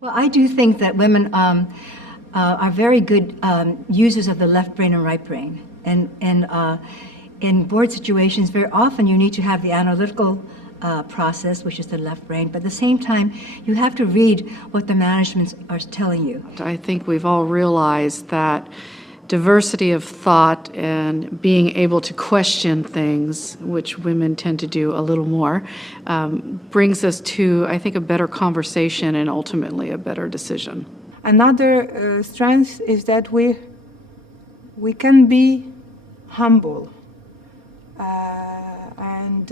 Well, I do think that women are very good users of the left brain and right brain. And in board situations, very often you need to have the analytical process, which is the left brain, but at the same time, you have to read what the management are telling you. I think we've all realized that diversity of thought and being able to question things, which women tend to do a little more, brings us to, I think, a better conversation and ultimately a better decision. Another strength is that we can be humble, and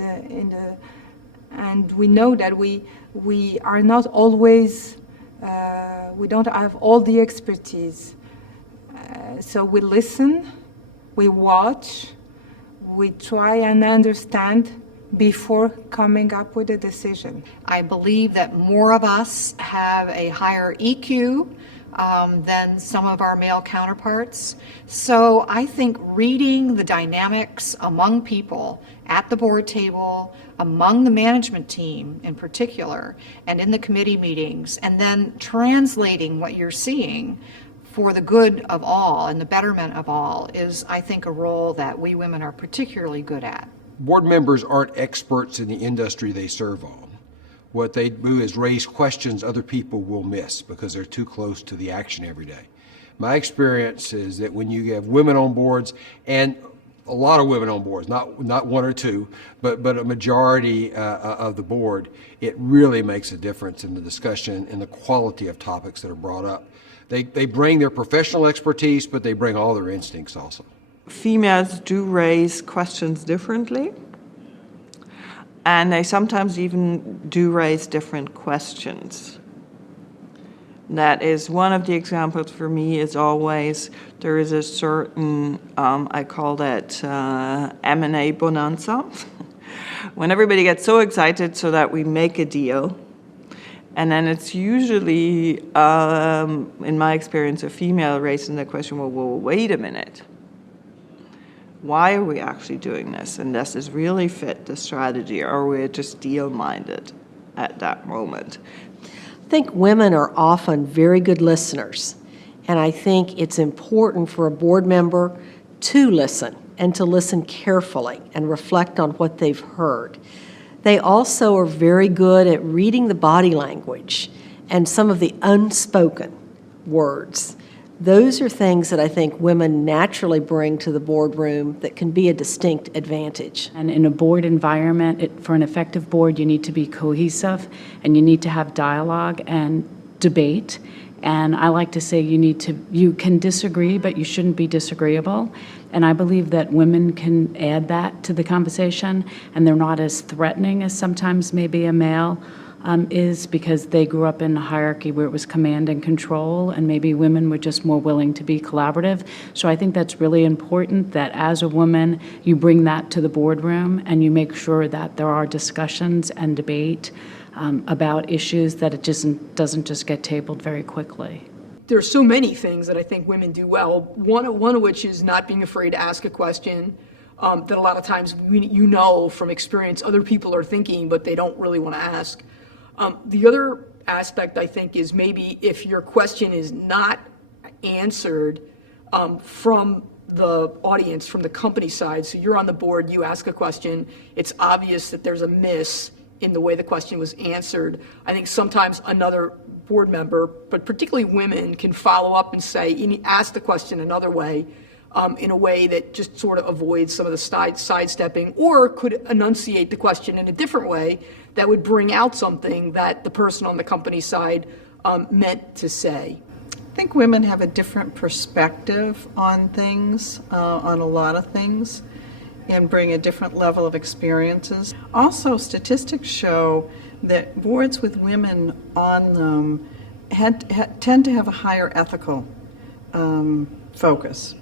we know that we are not always, we don't have all the expertise. So we listen, we watch, we try and understand before coming up with a decision. I believe that more of us have a higher EQ than some of our male counterparts. So I think reading the dynamics among people at the board table, among the management team in particular, and in the committee meetings, and then translating what you're seeing for the good of all and the betterment of all is, I think, a role that we women are particularly good at. Board members aren't experts in the industry they serve on. What they do is raise questions other people will miss because they're too close to the action every day. My experience is that when you have women on boards, and a lot of women on boards, not one or two, but a majority of the board, it really makes a difference in the discussion and the quality of topics that are brought up. They bring their professional expertise, but they bring all their instincts also. Females do raise questions differently, and they sometimes even do raise different questions. That is one of the examples for me is always there is a certain, I call that M&A bonanza, when everybody gets so excited so that we make a deal. And then it's usually, in my experience, a female raising the question, well, wait a minute. Why are we actually doing this? And does this really fit the strategy, or are we just deal-minded at that moment? I think women are often very good listeners, and I think it's important for a board member to listen and to listen carefully and reflect on what they've heard. They also are very good at reading the body language and some of the unspoken words. Those are things that I think women naturally bring to the boardroom that can be a distinct advantage. And in a board environment, for an effective board, you need to be cohesive and you need to have dialogue and debate. And I like to say you can disagree, but you shouldn't be disagreeable. And I believe that women can add that to the conversation, and they're not as threatening as sometimes maybe a male is, because they grew up in a hierarchy where it was command and control, and maybe women were just more willing to be collaborative. So I think that's really important that as a woman, you bring that to the boardroom and you make sure that there are discussions and debate about issues, that it doesn't just get tabled very quickly. There are so many things that I think women do well, one of which is not being afraid to ask a question that a lot of times you know from experience other people are thinking, but they don't really want to ask. The other aspect, I think, is maybe if your question is not answered from the audience, from the company side, so you're on the board, you ask a question, it's obvious that there's a miss in the way the question was answered. I think sometimes another board member, but particularly women, can follow up and say, you need to ask the question another way, in a way that just sort of avoids some of the sidestepping, or could enunciate the question in a different way that would bring out something that the person on the company side meant to say. I think women have a different perspective on things, on a lot of things, and bring a different level of experiences. Also, statistics show that boards with women on them tend to have a higher ethical focus.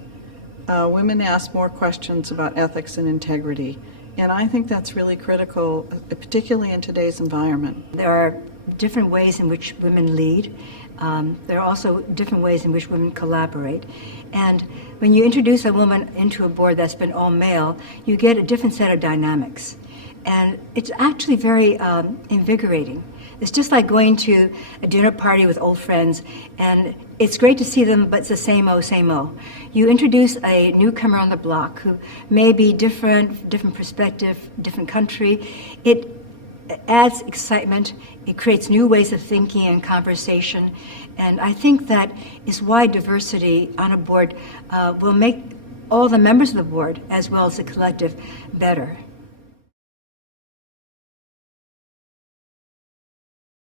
Women ask more questions about ethics and integrity, and I think that's really critical, particularly in today's environment. There are different ways in which women lead. There are also different ways in which women collaborate. And when you introduce a woman into a board that's been all male, you get a different set of dynamics. And it's actually very invigorating. It's just like going to a dinner party with old friends, and it's great to see them, but it's the same old. You introduce a newcomer on the block who may be different perspective, different country. It adds excitement. It creates new ways of thinking and conversation. And I think that is why diversity on a board will make all the members of the board, as well as the collective, better.